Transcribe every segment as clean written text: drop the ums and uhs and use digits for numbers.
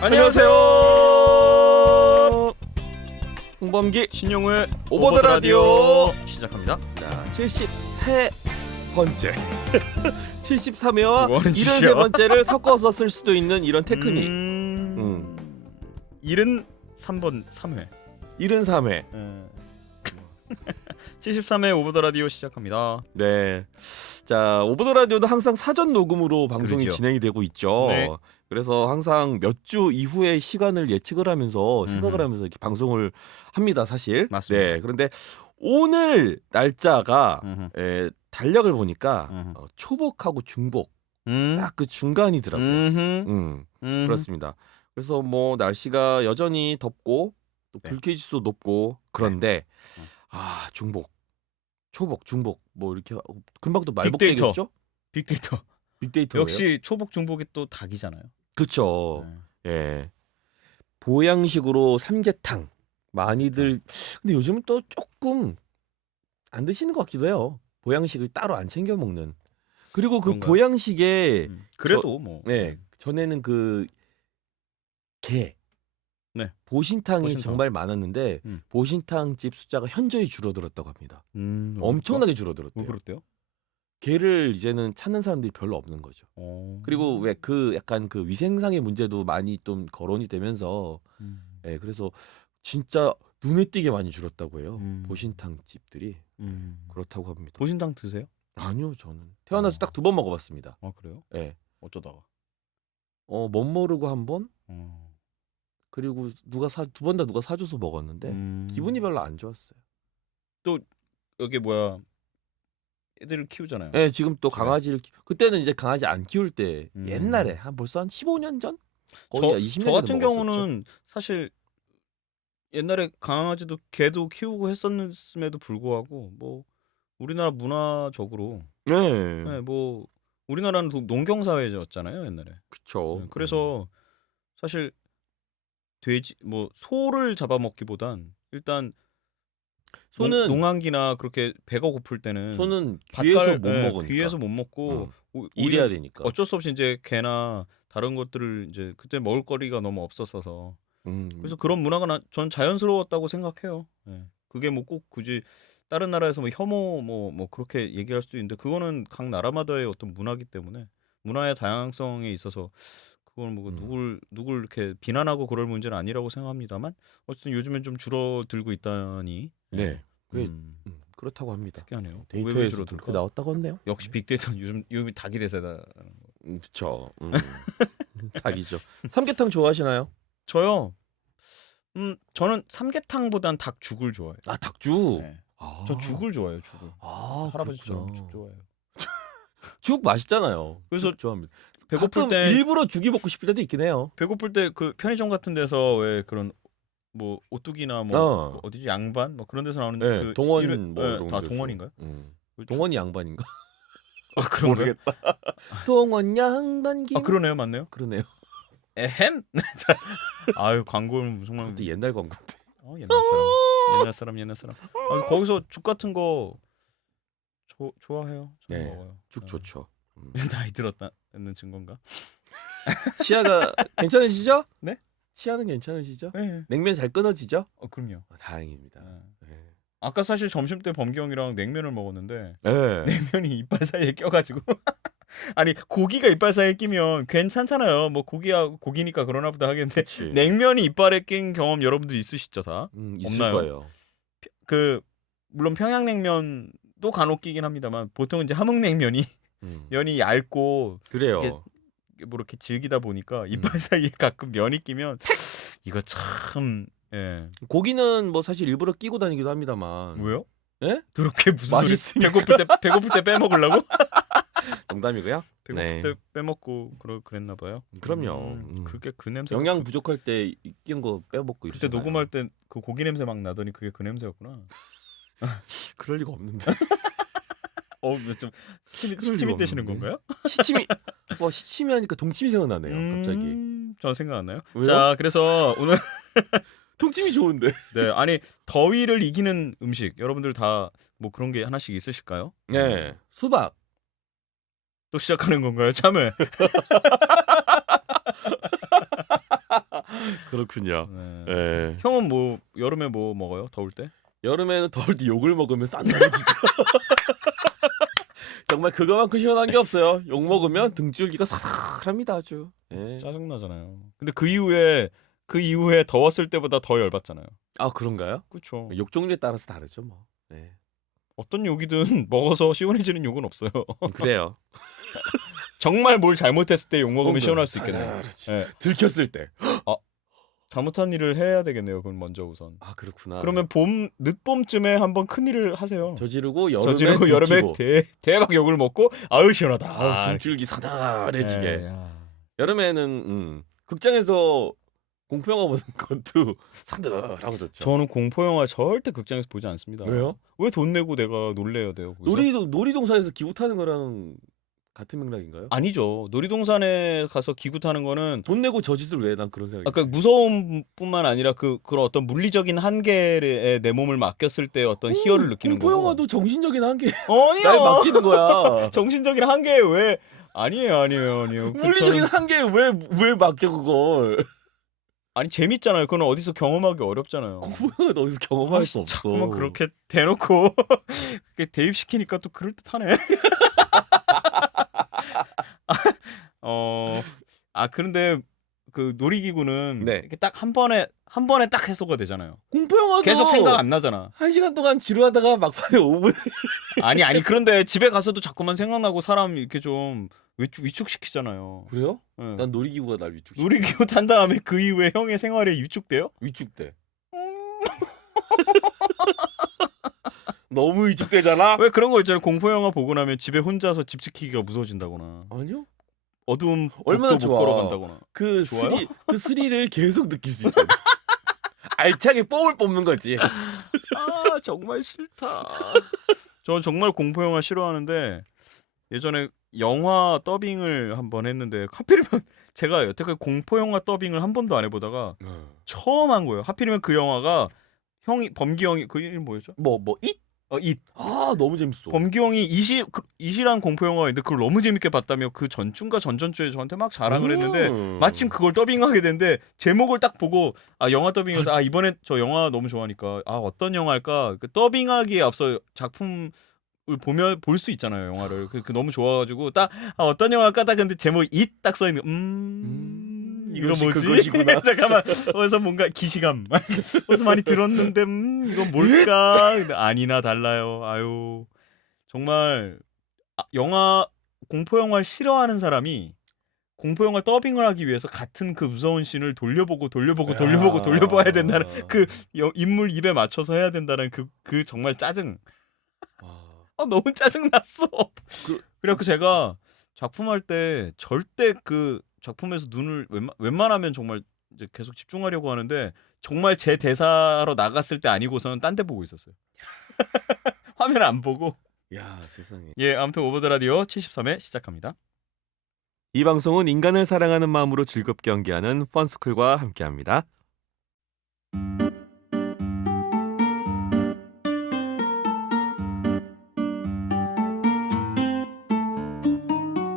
안녕하세요. 홍범기 신용우의 오버드 라디오 시작합니다. 자, 73번째 73회와 뭐하는 73번째를 섞어서 쓸 수도 있는 이런 테크닉 73번 3회 73회 73회 오버더 라디오 시작합니다. 네. 자, 오버드 라디오도 항상 사전 녹음으로 방송이 그렇죠. 진행이 되고 있죠. 네. 그래서 항상 몇 주 이후의 시간을 예측을 하면서 생각을 하면서 이렇게 방송을 합니다, 사실. 맞습니다. 네. 그런데 오늘 날짜가 달력을 보니까 초복하고 중복 딱 그 중간이더라고요. 그렇습니다. 그래서 뭐 날씨가 여전히 덥고 또 네. 불쾌지수도 높고 그런데 네. 중복, 초복, 중복 뭐 이렇게 금방 또 빅데이터. 말복되겠죠? 빅데이터. 빅데이터예요. 역시 초복 중복이 또 닭이잖아요. 그렇죠. 네. 예. 보양식으로 삼계탕 많이들 근데 요즘은 또 조금 안 드시는 것 같기도 해요. 보양식을 따로 안 챙겨 먹는. 그리고 그 그런가요? 보양식에 그래도 뭐 전에는 그 게 네. 보신탕이 보신탕. 정말 많았는데 보신탕 집 숫자가 현저히 줄어들었다고 합니다. 엄청나게 줄어들었대요. 뭐 그렇대요? 게를 이제는 찾는 사람들이 별로 없는 거죠. 그리고 왜 그 약간 그 위생상의 문제도 많이 좀 거론이 되면서 예, 그래서 진짜 눈에 띄게 많이 줄었다고 해요. 보신탕 집들이 그렇다고 합니다. 보신탕 드세요? 아니요, 저는 태어나서 딱 2번 먹어봤습니다. 아 그래요? 예, 어쩌다가? 못 모르고 한 번, 그리고 누가 2번 다 누가 사줘서 먹었는데 기분이 별로 안 좋았어요. 또 여기 뭐야 애들을 키우잖아요. 예, 지금 또 집에. 강아지를 그때는 이제 강아지 안 키울 때 옛날에 벌써 한 15년 전? 거의 20년 저 같은 전에 먹었었죠. 경우는 사실 옛날에 강아지도 개도 키우고 했었음에도 불구하고 뭐 우리나라 문화적으로 네, 뭐 우리나라는 농경 사회였잖아요 옛날에. 그쵸. 그래서 사실 돼지 뭐 소를 잡아먹기보단 일단 소는 농한기나 그렇게 배가 고플 때는 소는 귀에서 못 예, 먹으니까. 귀에서 못 먹고 일해야 오히려 되니까. 어쩔 수 없이 이제 개나 다른 것들을 이제 그때 먹을 거리가 너무 없었어서 그래서 그런 문화가 전 자연스러웠다고 생각해요. 예. 그게 뭐 꼭 굳이 다른 나라에서 뭐 혐오 뭐 그렇게 얘기할 수도 있는데 그거는 각 나라마다의 어떤 문화기 때문에 문화의 다양성에 있어서 그걸 뭐 누굴 이렇게 비난하고 그럴 문제는 아니라고 생각합니다만 어쨌든 요즘엔 좀 줄어들고 있다니. 네, 그렇다고 합니다. 특이하네요. 왜 데이터에서 그렇게 줄어들까? 나왔다고 하네요. 역시 빅데이터 요즘 닭이 대세다. 그쵸. 닭이죠. 삼계탕 좋아하시나요? 저요. 저는 삼계탕보단 닭죽을 좋아해요. 아, 닭죽. 네. 아, 저 죽을 좋아해요. 죽을. 할아버지처럼 그렇구나. 죽 좋아해요. 죽 맛있잖아요. 그래서 죽 좋아합니다. 배고플 가끔 때 일부러 죽이 먹고 싶을 때도 있긴 해요. 배고플 때 그 편의점 같은 데서 왜 그런 뭐 오뚜기나 뭐 그 어디지 양반 뭐 그런 데서 나오는 네, 그 동원 이름- 뭐 네, 이런 다 데서. 동원인가요? 동원이 양반인가? 아 그런가요? 모르겠다. 동원 양반 김. 아 그러네요, 맞네요. 그러네요. 에헴. 아유 광고는 정말 그것도 옛날 광고인데. 옛날 사람. 아, 거기서 죽 같은 거 좋아해요. 저는 네, 먹어요. 죽 좋죠. 나이 들었다는 증거인가? 치아가 괜찮으시죠? 네? 치아는 괜찮으시죠? 네. 냉면 잘 끊어지죠? 그럼요. 다행입니다. 네. 아까 사실 점심 때 범경이랑 냉면을 먹었는데 네. 냉면이 이빨 사이에 껴가지고 아니 고기가 이빨 사이에 끼면 괜찮잖아요. 뭐 고기니까 그러나 보다 하겠는데 그치. 냉면이 이빨에 낀 경험 여러분들 있으시죠 다? 있을 없나요? 거예요. 그 물론 평양냉면도 간혹 끼긴 합니다만 보통 이제 함흥냉면이 면이 얇고 그래요. 이게 뭐 이렇게 질기다 보니까 이빨 사이에 가끔 면이 끼면 이거 참 예. 고기는 뭐 사실 일부러 끼고 다니기도 합니다만. 왜요? 예? 그렇게 무슨 맛있으니까. 소리 배고플 때 빼먹으려고? 농담이고요. 배고플 때 빼먹고 그랬나 봐요. 그럼요. 그게 그 냄새. 영양 부족할 때 끼는 거 빼먹고 그때 이러잖아요. 녹음할 때 그 고기 냄새 막 나더니 그게 그 냄새였구나. 그럴 리가 없는데. 좀 시침이 떼시는 건가요? 시침이 하니까 동치미 생각나네요. 갑자기. 전 생각 안 나요. 왜요? 자, 그래서 오늘 동치미 좋은데. 네, 아니 더위를 이기는 음식 여러분들 다 뭐 그런 게 하나씩 있으실까요? 네, 수박. 또 시작하는 건가요? 참을. 그렇군요. 네. 예. 형은 뭐 여름에 뭐 먹어요? 더울 때? 여름에는 더울 때 욕을 먹으면 싸늘해지죠. 정말 그거만큼 시원한 게 없어요. 욕 먹으면 등줄기가 사살합니다 아주. 예. 짜증나잖아요. 근데 그 이후에 더웠을 때보다 더 열받잖아요. 아 그런가요? 그렇죠. 욕 종류에 따라서 다르죠 뭐. 네. 어떤 욕이든 먹어서 시원해지는 욕은 없어요. 그래요. 정말 뭘 잘못했을 때 욕 먹으면 시원할 수 있겠네요. 그렇지. 네. 들켰을 때. 잘못한 일을 해야 되겠네요. 그건 먼저 우선. 아 그렇구나. 그러면 늦봄쯤에 한번 큰 일을 하세요. 저지르고 여름에 여름에 들키고. 대박 욕을 먹고 아유 시원하다. 아우, 등줄기 사다해지게. 예, 여름에는 극장에서 공포영화 보는 것도 사들하고 좋죠. 저는 공포 영화 절대 극장에서 보지 않습니다. 왜요? 왜 돈 내고 내가 놀래야 돼요? 거기서? 놀이동산에서 기구 타는 거랑 같은 맥락인가요? 아니죠. 놀이동산에 가서 기구 타는 거는 돈 내고 저 짓을 왜 난 그런 생각이. 아까 무서움뿐만 아니라 그런 어떤 물리적인 한계에 내 몸을 맡겼을 때 어떤 희열을 느끼는 거고. 공포영화도 정신적인 한계 아니요. 날 맡기는 거야. 정신적인 한계에 왜 아니에요. 물리적인 한계에 왜 맡겨 그걸. 아니 재밌잖아요. 그건 어디서 경험하기 어렵잖아요. 공포영화도 어디서 경험할 수 없어. 자꾸만 그렇게 대놓고 대입시키니까 또 그럴듯하네. 그런데 그 놀이기구는 네. 이렇게 딱 한 번에 딱 해소가 되잖아요. 공포영화도 계속 생각 안 나잖아. 1시간 동안 지루하다가 막판에 5분. 아니 그런데 집에 가서도 자꾸만 생각나고 사람 이렇게 좀 위축시키잖아요. 그래요? 네. 난 놀이기구가 날 위축시켜. 놀이기구 탄 다음에 그 이후에 형의 생활에 위축돼요? 위축돼. 너무 위축되잖아. 왜 그런 거 있잖아요. 공포 영화 보고 나면 집에 혼자서 집 지키기가 무서워진다거나. 아니요. 어두운 얼마나 복도 못 좋아. 걸어간다거나. 그 좋아요? 스릴을 계속 느낄 수 있잖아. 알차게 뽕을 뽑는 거지. 아 정말 싫다. 저 정말 공포 영화 싫어하는데 예전에 영화 더빙을 한번 했는데 하필이면 제가 여태까지 공포 영화 더빙을 한 번도 안 해보다가 처음 한 거예요. 하필이면 그 영화가 범기 형이 그 이름 뭐였죠? 잇? 잇. 아 너무 재밌어. 범기 형이 이시란 공포 영화인데 그걸 너무 재밌게 봤다며 그 전주인가 전전주에 저한테 막 자랑을 했는데 마침 그걸 더빙하게 됐는데 제목을 딱 보고 영화 더빙에서 이번에 저 영화 너무 좋아하니까 어떤 영화일까 그 더빙하기에 앞서 작품을 보면 볼 수 있잖아요 영화를 그 너무 좋아가지고 딱 어떤 영화일까 딱 근데 제목 잇 딱 써 있는 이거 뭐지? 그것이구나. 잠깐만 어디서 뭔가 기시감 어디서 많이 들었는데 이건 뭘까? 근데 아니나 달라요. 아유 정말 공포 영화를 싫어하는 사람이 공포 영화 더빙을 하기 위해서 같은 그 무서운 씬을 돌려보고 돌려봐야 된다는 그 인물 입에 맞춰서 해야 된다는 그 정말 짜증. 너무 짜증 났어. 그래갖고 제가 작품할 때 절대 그 작품에서 눈을 웬만하면 정말 이제 계속 집중하려고 하는데 정말 제 대사로 나갔을 때 아니고서는 딴 데 보고 있었어요. 화면 안 보고. 야 세상에. 예, 아무튼 오버 더 라디오 73회 시작합니다. 이 방송은 인간을 사랑하는 마음으로 즐겁게 연기하는 펀스쿨과 함께합니다.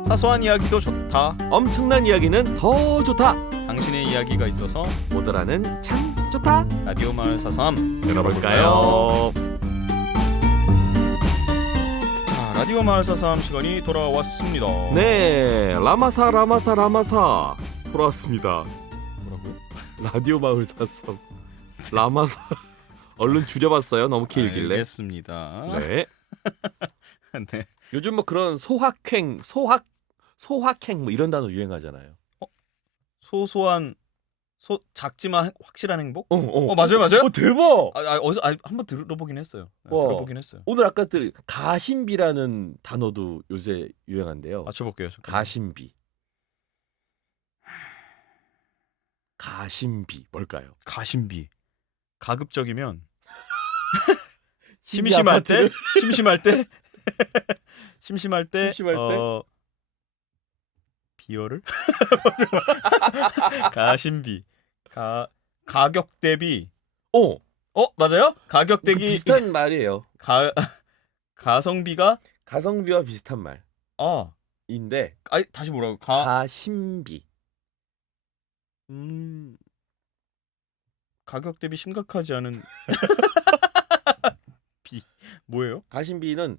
사소한 이야기도 좋다. 엄청난 이야기는 더 좋다. 당신의 이야기가 있어서 모더라는 참 좋다. 라디오 마을 사삼 들어볼까요? 자, 라디오 마을 사삼 시간이 돌아왔습니다. 네, 라마사 돌아왔습니다. 뭐라고요? 라디오 마을 사성 라마사. 얼른 줄여봤어요. 너무 길길래. 알겠습니다. 네. 네. 요즘 뭐 그런 소확행 뭐 이런 단어 유행하잖아요. 소소한 작지만 확실한 행복? 맞아요. 대박. 어디서 한번 들어보긴 했어요. 오늘 아까 가심비라는 단어도 요새 유행한대요. 맞춰볼게요. 가심비. 가심비 뭘까요? 가심비. 가급적이면 심심할 때 비열을 가심비. 가격 대비 맞아요? 가격 대비 비슷한 말이에요. 가성비가 가성비와 비슷한 말인데 다시 뭐라고? 가심비. 가격 대비 심각하지 않은 비 뭐예요? 가심비는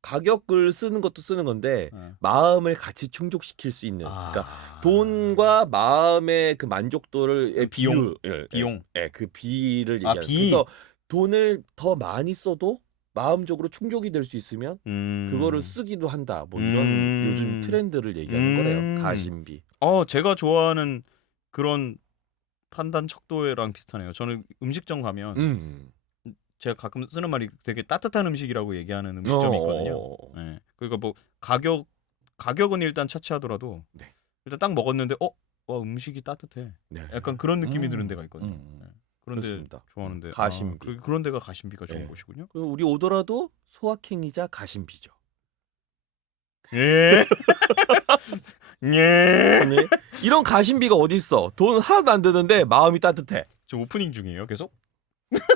가격을 쓰는 것도 쓰는 건데 네. 마음을 같이 충족시킬 수 있는 그러니까 돈과 마음의 그 만족도를 비용. 비용 그 비를 아, 얘기하는. 비. 그래서 돈을 더 많이 써도 마음적으로 충족이 될 수 있으면 그거를 쓰기도 한다. 뭐 이런 요즘 트렌드를 얘기하는 거래요. 가심비. 제가 좋아하는 그런 판단 척도랑 비슷하네요. 저는 음식점 가면 제가 가끔 쓰는 말이 되게 따뜻한 음식이라고 얘기하는 음식점이 있거든요. 네. 그러니까 뭐 가격은 일단 차치하더라도 네. 일단 딱 먹었는데 와 음식이 따뜻해. 네. 약간 그런 느낌이 드는 데가 있거든요. 네. 그런데 그렇습니다. 좋아하는데 가심비. 그런 데가 가심비가 좋은 네. 곳이군요. 그리고 우리 오더라도 소확행이자 가심비죠. 예. 예. 아니, 이런 가심비가 어디 있어? 돈 하나도 안 드는데 마음이 따뜻해. 저 오프닝 중이에요, 계속?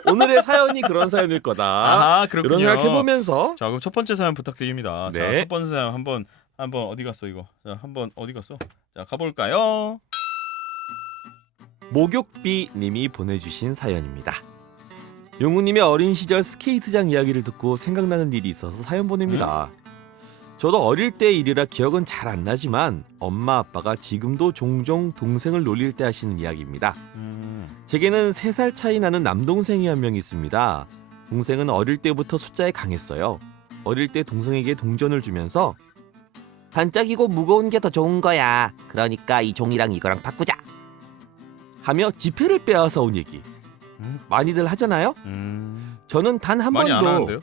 오늘의 사연이 그런 사연일 거다. 아하, 그렇군요. 이런 생각 해보면서 자, 그럼 첫 번째 사연 부탁드립니다. 네. 자, 첫 번째 사연 한번 어디 갔어 이거? 자, 한번 어디 갔어? 자, 가볼까요? 목욕비님이 보내주신 사연입니다. 용우님의 어린 시절 스케이트장 이야기를 듣고 생각나는 일이 있어서 사연 보냅니다. 저도 어릴 때 일이라 기억은 잘 안 나지만 엄마 아빠가 지금도 종종 동생을 놀릴 때 하시는 이야기입니다. 제게는 3살 차이 나는 남동생이 한 명 있습니다. 동생은 어릴 때부터 숫자에 강했어요. 어릴 때 동생에게 동전을 주면서 반짝이고 무거운 게 더 좋은 거야. 그러니까 이 종이랑 이거랑 바꾸자. 하며 지폐를 빼앗아 온 얘기. 많이들 하잖아요? 저는 단 한 많이 안 번도 하는데요?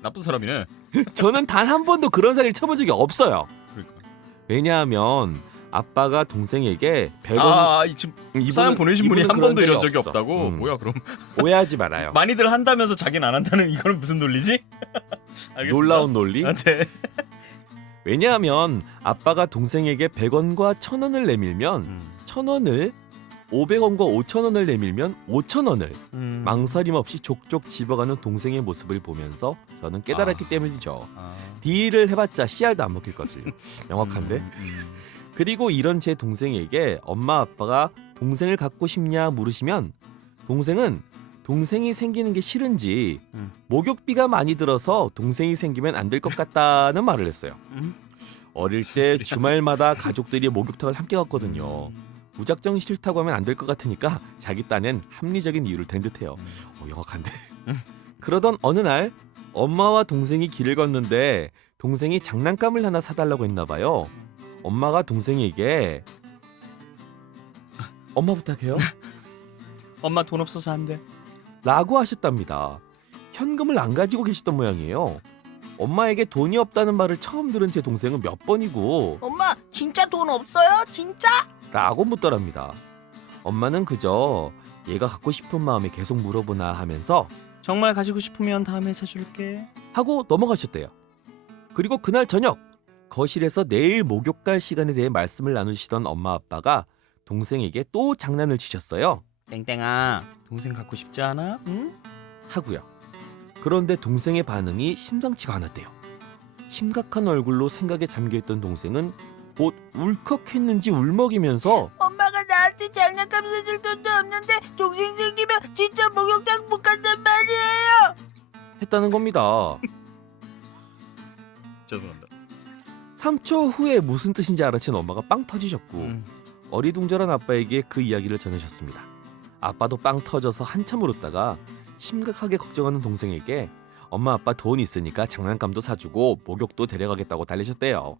나쁜 사람이네. 저는 단 한 번도 그런 사기를 쳐본 적이 없어요. 그러니까. 왜냐하면 아빠가 동생에게 100원 지금 사연 보내신 분이 한 번도 이런 적이 없다고? 뭐야 그럼? 오해하지 말아요. 많이들 한다면서 자기는 안 한다는 이거는 무슨 논리지? 알겠습니다. 놀라운 논리? 네. 왜냐하면 아빠가 동생에게 100원과 1000원을 내밀면 1000원을 500원과 5000원을 내밀면 5000원을 망설임 없이 족족 집어가는 동생의 모습을 보면서 저는 깨달았기 때문이죠. 딜을 해봤자 씨알도 안 먹힐 것을. 명확한데? 그리고 이런 제 동생에게 엄마 아빠가 동생을 갖고 싶냐 물으시면 동생은 동생이 생기는 게 싫은지 목욕비가 많이 들어서 동생이 생기면 안 될 것 같다는 말을 했어요. 어릴 때 주말마다 가족들이 목욕탕을 함께 갔거든요. 무작정 싫다고 하면 안 될 것 같으니까 자기 딴엔 합리적인 이유를 댄 듯해요. 영악한데. 그러던 어느 날 엄마와 동생이 길을 걷는데 동생이 장난감을 하나 사달라고 했나 봐요. 엄마가 동생에게 엄마 부탁해요. 엄마 돈 없어서 안 돼. 라고 하셨답니다. 현금을 안 가지고 계시던 모양이에요. 엄마에게 돈이 없다는 말을 처음 들은 제 동생은 몇 번이고 엄마 진짜 돈 없어요? 진짜? 라고 묻더랍니다. 엄마는 그저 얘가 갖고 싶은 마음에 계속 물어보나 하면서 정말 가지고 싶으면 다음에 사줄게 하고 넘어가셨대요. 그리고 그날 저녁 거실에서 내일 목욕 갈 시간에 대해 말씀을 나누시던 엄마 아빠가 동생에게 또 장난을 치셨어요. 땡땡아 동생 갖고 싶지 않아? 응? 하고요. 그런데 동생의 반응이 심상치가 않았대요. 심각한 얼굴로 생각에 잠겨있던 동생은 곧 울컥했는지 울먹이면서 엄마가 나한테 장난감 사줄 돈도 없는데 동생 생기면 진짜 목욕탕 못 간단 말이에요. 했다는 겁니다. 죄송합니다. 3초 후에 무슨 뜻인지 알아챈 엄마가 빵 터지셨고 어리둥절한 아빠에게 그 이야기를 전하셨습니다. 아빠도 빵 터져서 한참 울었다가 심각하게 걱정하는 동생에게 엄마 아빠 돈 있으니까 장난감도 사주고 목욕도 데려가겠다고 달래셨대요.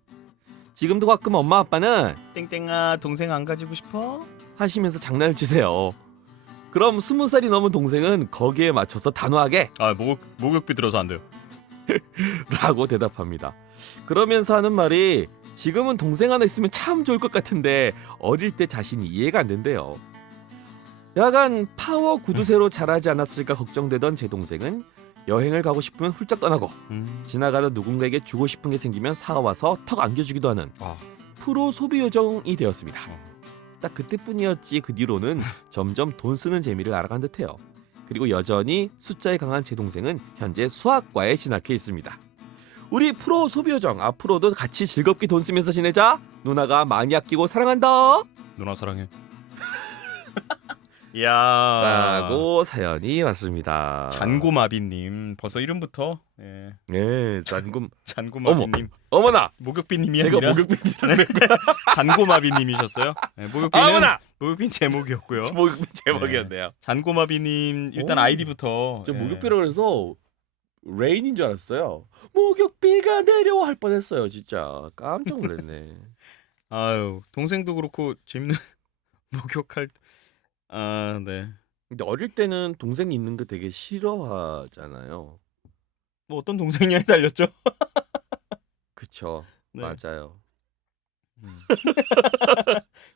지금도 가끔 엄마 아빠는 땡땡아 동생 안 가지고 싶어? 하시면서 장난을 치세요. 그럼 20살이 넘은 동생은 거기에 맞춰서 단호하게 목욕비 들어서 안 돼요. 라고 대답합니다. 그러면서 하는 말이 지금은 동생 하나 있으면 참 좋을 것 같은데 어릴 때 자신이 이해가 안 된대요. 약간 파워 구두쇠로 자라지 않았을까 걱정되던 제 동생은 여행을 가고 싶으면 훌쩍 떠나고 지나가다 누군가에게 주고 싶은 게 생기면 사와서 턱 안겨주기도 하는 프로 소비 요정이 되었습니다. 딱 그때뿐이었지 그 뒤로는 점점 돈 쓰는 재미를 알아간 듯해요. 그리고 여전히 숫자에 강한 제 동생은 현재 수학과에 진학해 있습니다. 우리 프로 소비 요정 앞으로도 같이 즐겁게 돈 쓰면서 지내자. 누나가 많이 아끼고 사랑한다. 누나 사랑해. 야. 라고 사연이 왔습니다. 잔고마비님 벌써 이름부터 예. 네, 잔고마비님. 어머나. 목욕비님이 제가 아니라 목욕비님이라는 잔고마비님이셨어요. 네, 목욕비는 어머나. 목욕비 제목이었고요. 목욕비 제목이었네요. 잔고마비님 일단 오. 아이디부터 저 예. 목욕비라고 해서 레인인 줄 알았어요. 목욕비가 내려와 할 뻔했어요, 진짜. 깜짝 놀랐네. 아유 동생도 그렇고 재밌는 목욕할 아 네. 근데 어릴 때는 동생이 있는 거 되게 싫어하잖아요. 뭐 어떤 동생이냐에 달렸죠. 그쵸. 네. 맞아요.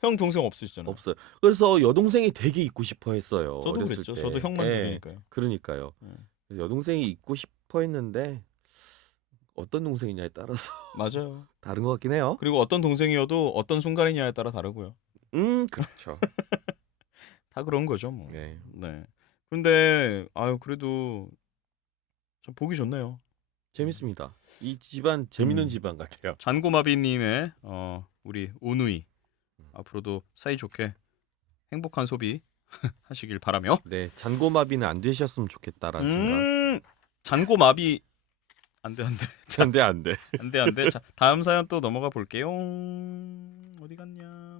형 동생 없으시잖아요. 없어요. 그래서 여동생이 되게 있고 싶어 했어요. 저도 어렸을 그랬죠. 때. 저도 형만 예, 둘이니까요. 그러니까요. 네. 그래서 여동생이 있고 싶어 했는데 어떤 동생이냐에 따라서 맞아요. 다른 것 같긴 해요. 그리고 어떤 동생이어도 어떤 순간이냐에 따라 다르고요. 그렇죠. 다 그런 거죠, 뭐. 네. 네. 근데 아유 그래도 좀 보기 좋네요. 재밌습니다. 이 집안 재밌는 음. 집안 같아요. 잔고마비님의 우리 오누이 앞으로도 사이좋게 행복한 소비 하시길 바라며. 네, 잔고마비는 안 되셨으면 좋겠다라는 생각. 잔고마비 안돼 안돼 안돼. 안돼. 자 다음 사연 또 넘어가 볼게요. 어디 갔냐?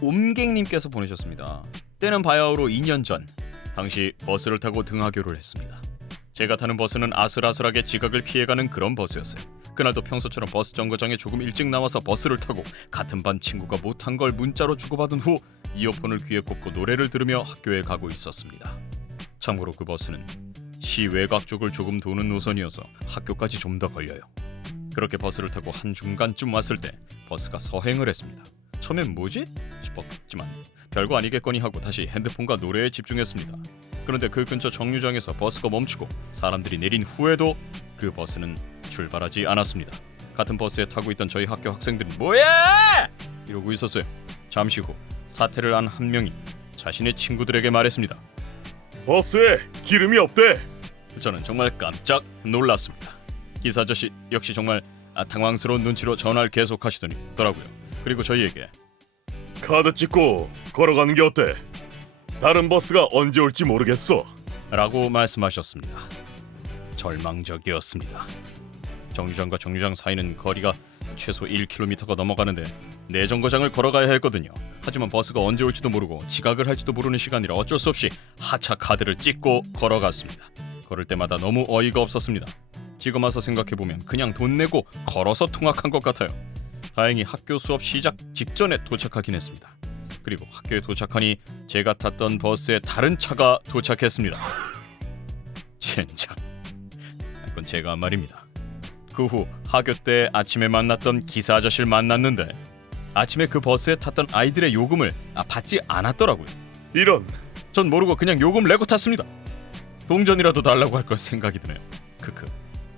옴갱님께서 보내셨습니다. 때는 바야흐로 2년 전. 당시 버스를 타고 등하교를 했습니다. 제가 타는 버스는 아슬아슬하게 지각을 피해가는 그런 버스였어요. 그날도 평소처럼 버스 정거장에 조금 일찍 나와서 버스를 타고 같은 반 친구가 못한 걸 문자로 주고받은 후 이어폰을 귀에 꽂고 노래를 들으며 학교에 가고 있었습니다. 참고로 그 버스는 시 외곽 쪽을 조금 도는 노선이어서 학교까지 좀 더 걸려요. 그렇게 버스를 타고 한 중간쯤 왔을 때 버스가 서행을 했습니다. 처음엔 뭐지? 싶었지만 별거 아니겠거니 하고 다시 핸드폰과 노래에 집중했습니다. 그런데 그 근처 정류장에서 버스가 멈추고 사람들이 내린 후에도 그 버스는 출발하지 않았습니다. 같은 버스에 타고 있던 저희 학교 학생들은 뭐야! 이러고 있었어요. 잠시 후 사태를 안 한 명이 자신의 친구들에게 말했습니다. 버스에 기름이 없대. 저는 정말 깜짝 놀랐습니다. 기사 아저씨 역시 정말 당황스러운 눈치로 전화를 계속하시더라고요. 그리고 저희에게 카드 찍고 걸어가는 게 어때? 다른 버스가 언제 올지 모르겠어. 라고 말씀하셨습니다. 절망적이었습니다. 정류장과 정류장 사이는 거리가 최소 1km가 넘어가는데 내정거장을 걸어가야 했거든요. 하지만 버스가 언제 올지도 모르고 지각을 할지도 모르는 시간이라 어쩔 수 없이 하차 카드를 찍고 걸어갔습니다. 걸을 때마다 너무 어이가 없었습니다. 지금 와서 생각해보면 그냥 돈 내고 걸어서 통학한 것 같아요. 다행히 학교 수업 시작 직전에 도착하긴 했습니다. 그리고 학교에 도착하니 제가 탔던 버스에 다른 차가 도착했습니다. 젠장. 이건 제가 한 말입니다. 그 후 학교 때 아침에 만났던 기사 아저씨를 만났는데 아침에 그 버스에 탔던 아이들의 요금을 받지 않았더라고요. 이런. 전 모르고 그냥 요금을 내고 탔습니다. 동전이라도 달라고 할 걸 생각이 드네요. 크크.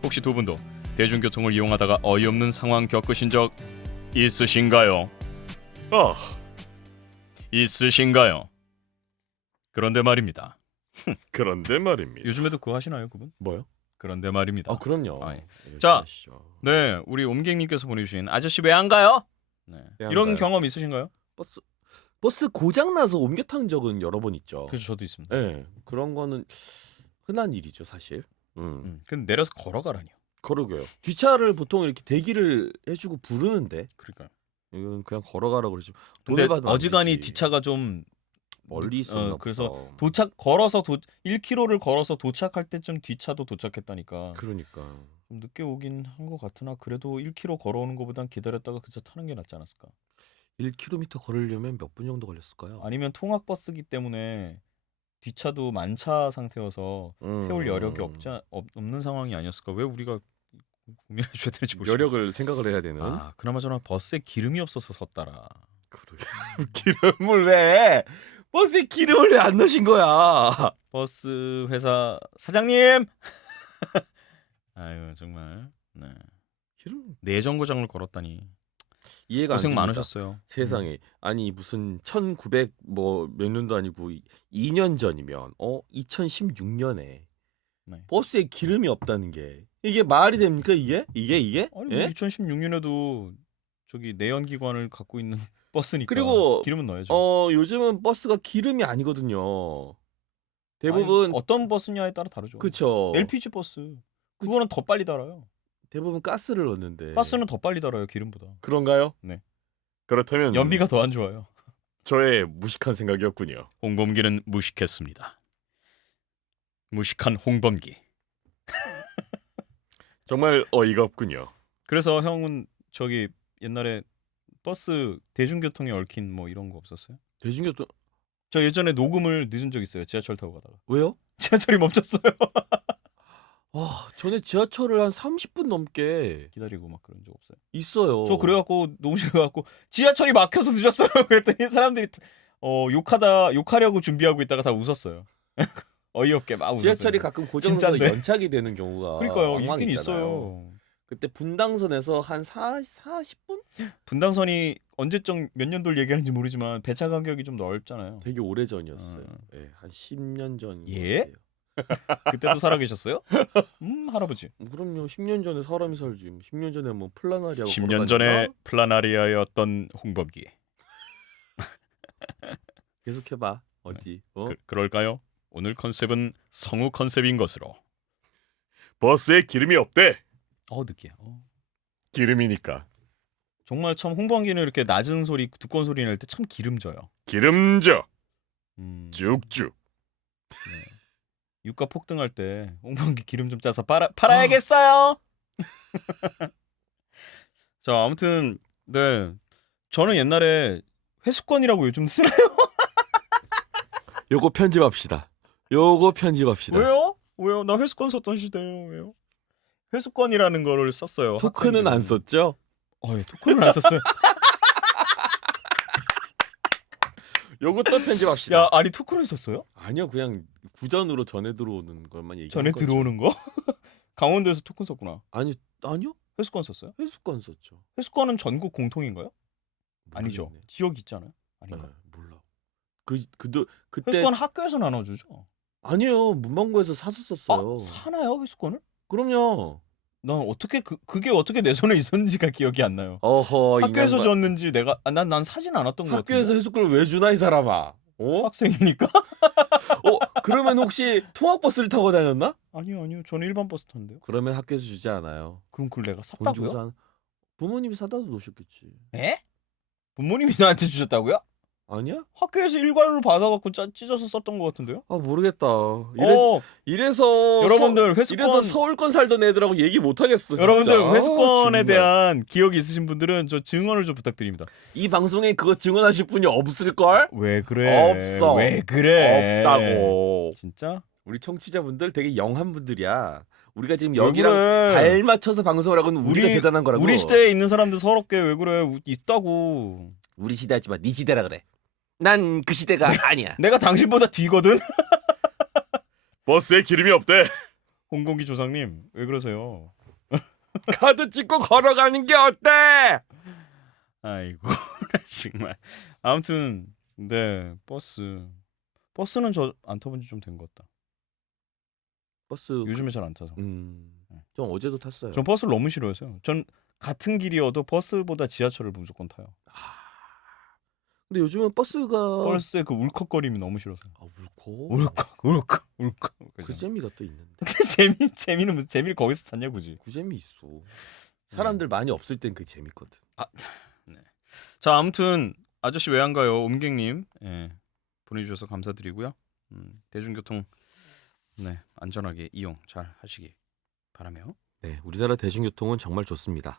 혹시 두 분도 대중교통을 이용하다가 어이없는 상황 겪으신 적 있으신가요? 있으신가요? 그런데 말입니다. 그런데 말입니다. 요즘에도 그거 하시나요, 그분? 뭐요? 그런데 말입니다. 아, 그럼요. 아이. 열심히 자, 하시죠. 네, 우리 옴갱님께서 보내주신 아저씨 왜 안 가요? 네. 왜안 이런 가요? 경험 있으신가요? 버스 고장 나서 옮겨 탄 적은 여러 번 있죠. 그래서 저도 있습니다. 네, 그런 거는 흔한 일이죠, 사실. 근데 내려서 걸어가라니요. 그러게요. 뒷차를 보통 이렇게 대기를 해주고 부르는데 그러니까. 이건 그냥 걸어가라고 그러지. 근데 돈을 받으면 안 어지간히 되지. 뒷차가 좀 멀리 있었나 그래서 보다. 도착 걸어서 1km를 걸어서 도착할 때쯤 뒷차도 도착했다니까. 그러니까. 좀 늦게 오긴 한 것 같으나 그래도 1km 걸어오는 것보단 기다렸다가 그저 타는 게 낫지 않았을까? 1km 걸으려면 몇 분 정도 걸렸을까요? 아니면 통학버스기 때문에 뒷차도 만차 상태여서 태울 여력이 없는 상황이 아니었을까? 왜 우리가 고민해 줘야 되는지 모르겠어요. 여력을 생각을 해야 되는. 그나마저나 버스에 기름이 없어서 섰다라. 그러게. 기름을 왜? 버스에 기름을 왜 안 넣으신 거야? 버스 회사 사장님. 아유 정말. 네. 기름 내정거장을 걸었다니 이해가 안 고생 됩니다. 많으셨어요. 세상에. 아니 무슨 1900 뭐 몇 년도 아니고 2년 전이면 2016년에 네. 버스에 기름이 없다는 게 이게 말이 됩니까 이게? 이게? 아니 예? 2016년에도 저기 내연기관을 갖고 있는 버스니까. 그리고 기름은 넣어야죠. 요즘은 버스가 기름이 아니거든요. 대부분 아니, 어떤 버스냐에 따라 다르죠. 그쵸. LPG 버스. 그거는 더 빨리 달아요. 대부분 가스를 넣는데. 가스는 더 빨리 달아요, 기름보다. 그런가요? 네. 그렇다면 연비가 더 안 좋아요. 저의 무식한 생각이었군요. 홍범기는 무식했습니다. 무식한 홍범기. 정말 어이가 없군요. 그래서 형은 저기 옛날에 버스 대중교통에 얽힌 뭐 이런 거 없었어요? 대중교통 저 예전에 녹음을 늦은 적 있어요. 지하철 타고 가다가. 왜요? 지하철이 멈췄어요. 전에 지하철을 한 30분 넘게 기다리고 막 그런 적 없어요. 있어요. 저 그래갖고 녹음실 가갖고 지하철이 막혀서 늦었어요. 그랬더니 사람들이 욕하려고 준비하고 있다가 다 웃었어요. 어이없게 막 웃었어요. 지하철이 가끔 고정돼서 진짠데. 연착이 되는 경우가 그러니까요. 왕왕 있긴 있잖아요. 있어요. 그때 분당선에서 한 40분? 분당선이 언제적 몇 년도를 얘기하는지 모르지만 배차 간격이 좀 넓잖아요. 되게 오래전이었어요. 예, 한 10년 전. 예? 그때도 살아계셨어요? 할아버지. 그럼요. 10년 전에 사람이 살지. 10년 전에 뭐 플라나리아고 10년 전에 플라나리아였던 홍범기. 계속 해봐. 어디? 그럴까요? 오늘 컨셉은 성우 컨셉인 것으로. 버스에 기름이 없대. 느끼해. 기름이니까. 정말 참 홍범기는 이렇게 낮은 소리, 두꺼운 소리 낼 때 참 기름져요. 기름져. 쭉쭉. 네. 유가 폭등할 때 홍범기 기름 좀 짜서 팔아야겠어요. 자, 아무튼 네, 저는 옛날에 회수권이라고 요즘 쓰나요? 요거 편집합시다. 요거 편집합시다. 왜요? 왜요? 나 회수권 썼던 시대예요. 왜요? 회수권이라는 거를 썼어요. 토큰은 안 썼죠? 예, 토큰은 안 썼어요. 요것도 편집합시다. 야, 아니 토큰을 썼어요? 아니요, 그냥 구전으로 전해 들어오는 것만 얘기하는 전에 거죠. 들어오는 거? 강원도에서 토큰 썼구나. 아니요. 회수권 썼어요? 회수권 썼죠. 회수권은 전국 공통인가요? 아니죠. 모르겠네. 지역 있잖아요. 네, 아닌가? 몰라. 그때 회수권 학교에서 나눠주죠. 아니요, 문방구에서 사서 썼어요. 사나요 회수권을? 그럼요. 난 어떻게 그게 어떻게 내 손에 있었는지가 기억이 안 나요. 어허, 학교에서 인간과- 줬는지 내가 난 사진 않았던 것 같은데. 학교에서 회수권을 왜 주나 이 사람아? 학생이니까? 그러면 혹시 통학버스를 타고 다녔나? 아니요. 저는 일반 버스 탔는데요. 그러면 학교에서 주지 않아요. 그럼 그걸 내가 돈 주고 샀다고요? 부모님이 사다도 놓으셨겠지. 에? 부모님이 나한테 주셨다고요? 아니야? 학교에서 일괄로 받아갖고 찢어서 썼던 것 같은데요? 모르겠다. 어, 이래서 여러분들 이래서 회수권 서울권 살던 애들하고 얘기 못 하겠어. 여러분들 진짜. 회수권에 정말. 대한 기억이 있으신 분들은 저 증언을 좀 부탁드립니다. 이 방송에 그거 증언하실 분이 없을 걸? 왜 그래? 없어. 왜 그래? 없다고. 진짜? 우리 청취자분들 되게 영한 분들이야. 우리가 지금 왜 여기랑 그래? 발 맞춰서 방송을 하고는 우리가 대단한 거라고. 우리 시대에 있는 사람들 서럽게 왜 그래? 있다고. 우리 시대 하지만 네 시대라 그래. 난 그 시대가 아니야. 내가 당신보다 뒤거든. 버스에 기름이 없대. 홍공기 조상님 왜 그러세요? 카드 찍고 걸어가는 게 어때? 아이고 정말. 아무튼 네 버스는 저 안 타본 지 좀 된 것 같다. 버스 요즘에 잘 안 타서. 좀 어제도 탔어요. 전 버스를 너무 싫어해서요. 전 같은 길이어도 버스보다 지하철을 무조건 타요. 근데 요즘은 버스의 그 울컥거림이 너무 싫어서. 울컥. 울컥. 그 재미가 또 있는데. 재미는 무슨 재미를 거기서 찾냐 굳이. 그 재미 있어. 사람들 많이 없을 땐 그 재밌거든. 네. 자, 아무튼 아저씨 왜 안 가요? 옴객님 보내주셔서 감사드리고요. 대중교통 안전하게 이용 잘 하시기 바라며. 네, 우리나라 대중교통은 정말 좋습니다.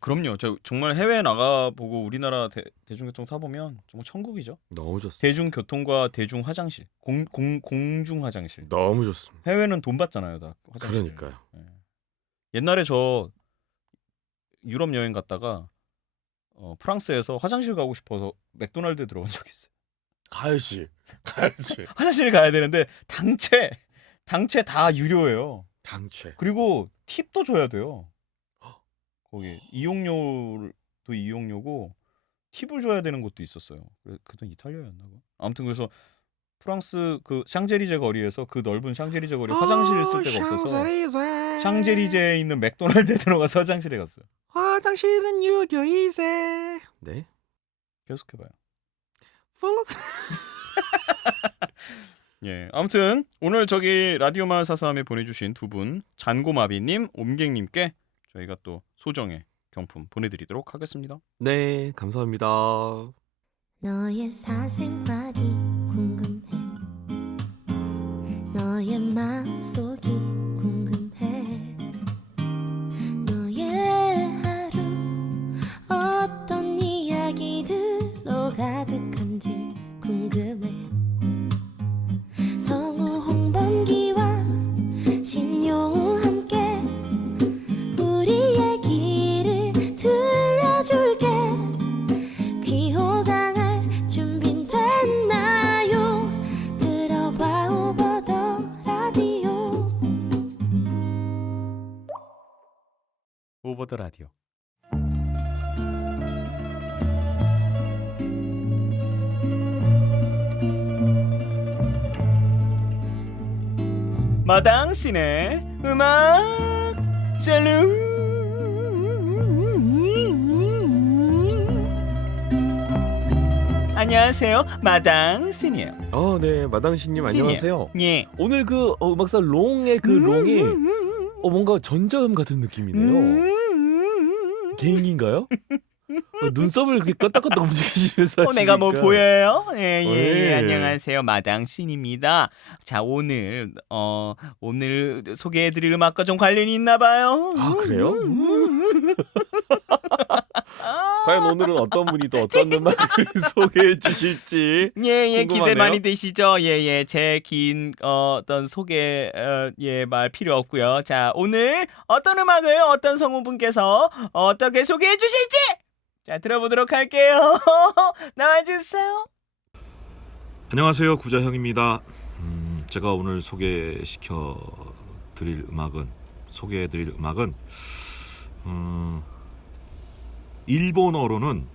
그럼요. 저 정말 해외 나가보고 우리나라 대중교통 타보면 정말 천국이죠. 너무 좋습니다. 대중교통과 대중 화장실, 공중 화장실. 너무 좋습니다. 해외는 돈 받잖아요, 다 화장실. 그러니까요. 옛날에 저 유럽 여행 갔다가 프랑스에서 화장실 가고 싶어서 맥도날드에 들어간 적이 있어요. 가야지. 화장실 가야 되는데 당최 다 유료예요. 당최. 그리고 팁도 줘야 돼요. 거기 이용료도 이용료고 팁을 줘야 되는 것도 있었어요. 그땐 이탈리아였나 봐. 아무튼 그래서 프랑스 그 샹제리제 거리에서 그 넓은 샹제리제 거리 화장실을 쓸 데가 없어서 샹제리제에 있는 맥도날드에 들어가서 화장실에 갔어요. 화장실은 유료이세. 네. 계속해봐요. 플러스. 예, 아무튼 오늘 저기 라디오 마을 사사함에 보내주신 두 분 잔고마비님, 옴갱님께 저희가 또 소정의 경품 보내드리도록 하겠습니다. 네, 감사합니다. 너의 사생활이 궁금해. 너의 마음속이 궁금해. 너의 하루 어떤 이야기들로 가득한지 궁금해. 성우 홍범기와 신용우 함께 우리 얘기를 들려줄게. 귀호강할 준비는 됐나요? 들어봐 오버더 라디오. 오버 더 라디오. 마당신의 음악 짤룸. 안녕하세요, 마당신이에요. 네, 마당신님 신이에요. 안녕하세요. 예. 오늘 그 음악사 롱의 그 롱이 뭔가 전자음 같은 느낌이네요. 개인기인가요? 눈썹을 그렇게 껐다껐다 움직이시면서 내가 뭐 하시니까. 보여요? 예, 네. 안녕하세요, 마당신입니다. 자, 오늘 소개해드릴 음악과 좀 관련이 있나봐요. 아, 그래요? 과연 오늘은 어떤 분이 또 어떤 음악을 소개해 주실지. 예, 기대 궁금하네요. 많이 되시죠? 예, 제 긴 어떤 소개 말 필요 없고요. 자, 오늘 어떤 음악을 어떤 성우분께서 어떻게 소개해 주실지 자, 들어보도록 할게요. 나와주세요. 안녕하세요, 구자형입니다. 제가 오늘 소개해드릴 음악은 일본어로는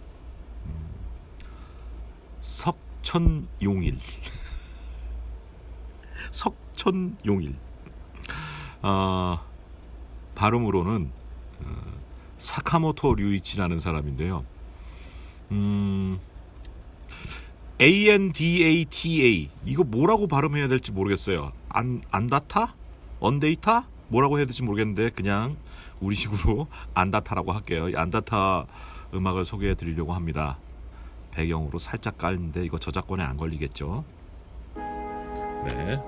석천용일. 석천용일. 발음으로는 사카모토 류이치라는 사람인데요. ANDATA 이거 뭐라고 발음해야 될지 모르겠어요. 안다타? 언데이타? 뭐라고 해야 될지 모르겠는데 그냥 우리식으로 안다타라고 할게요. 이 안다타 음악을 소개해 드리려고 합니다. 배경으로 살짝 깔는데 이거 저작권에 안 걸리겠죠? 네.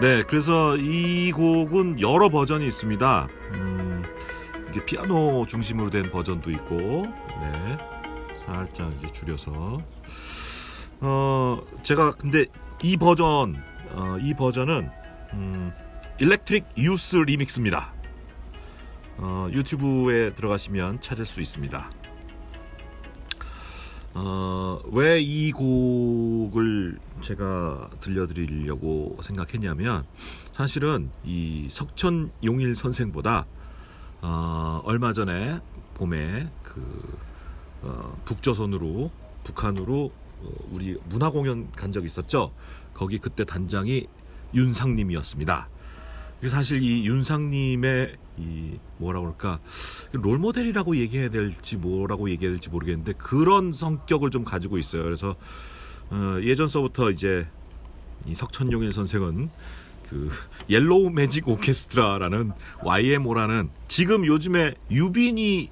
네, 그래서 이 곡은 여러 버전이 있습니다. 이게 피아노 중심으로 된 버전도 있고, 네, 살짝 이제 줄여서. 제가 근데 이 버전은 일렉트릭 유스 리믹스입니다. 유튜브에 들어가시면 찾을 수 있습니다. 왜 이 곡을 제가 들려드리려고 생각했냐면 사실은 이 석천용일 선생보다 얼마 전에 봄에 북한으로 우리 문화공연 간 적이 있었죠. 거기 그때 단장이 윤상님이었습니다. 사실 이 윤상님의 이 뭐라고 할까 롤모델이라고 얘기해야 될지 뭐라고 얘기해야 될지 모르겠는데 그런 성격을 좀 가지고 있어요. 그래서 예전서부터 이제 이 석천용일 선생은 그 옐로우 매직 오케스트라라는 YMO라는 지금 요즘에 유빈이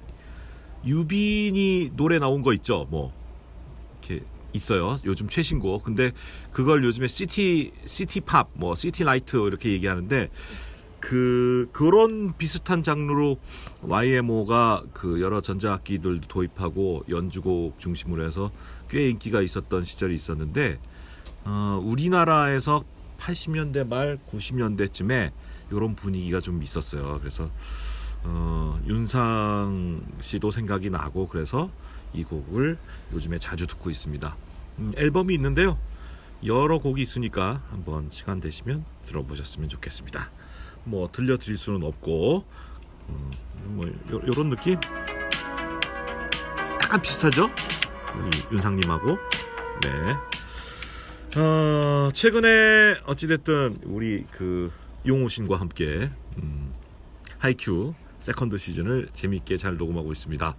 노래 나온 거 있죠. 뭐 이렇게 있어요. 요즘 최신곡. 근데 그걸 요즘에 시티팝, 뭐 시티라이트 이렇게 얘기하는데 그런 비슷한 장르로 YMO가 그 여러 전자악기들도 도입하고 연주곡 중심으로 해서 꽤 인기가 있었던 시절이 있었는데 우리나라에서 80년대 말 90년대쯤에 이런 분위기가 좀 있었어요. 그래서 윤상 씨도 생각이 나고 그래서 이 곡을 요즘에 자주 듣고 있습니다. 앨범이 있는데요. 여러 곡이 있으니까 한번 시간 되시면 들어보셨으면 좋겠습니다. 뭐 들려드릴 수는 없고 뭐 요런 느낌 약간 비슷하죠? 우리 윤상님하고. 네. 최근에 어찌됐든 우리 그 용호신과 함께 하이큐 세컨드 시즌을 재미있게 잘 녹음하고 있습니다.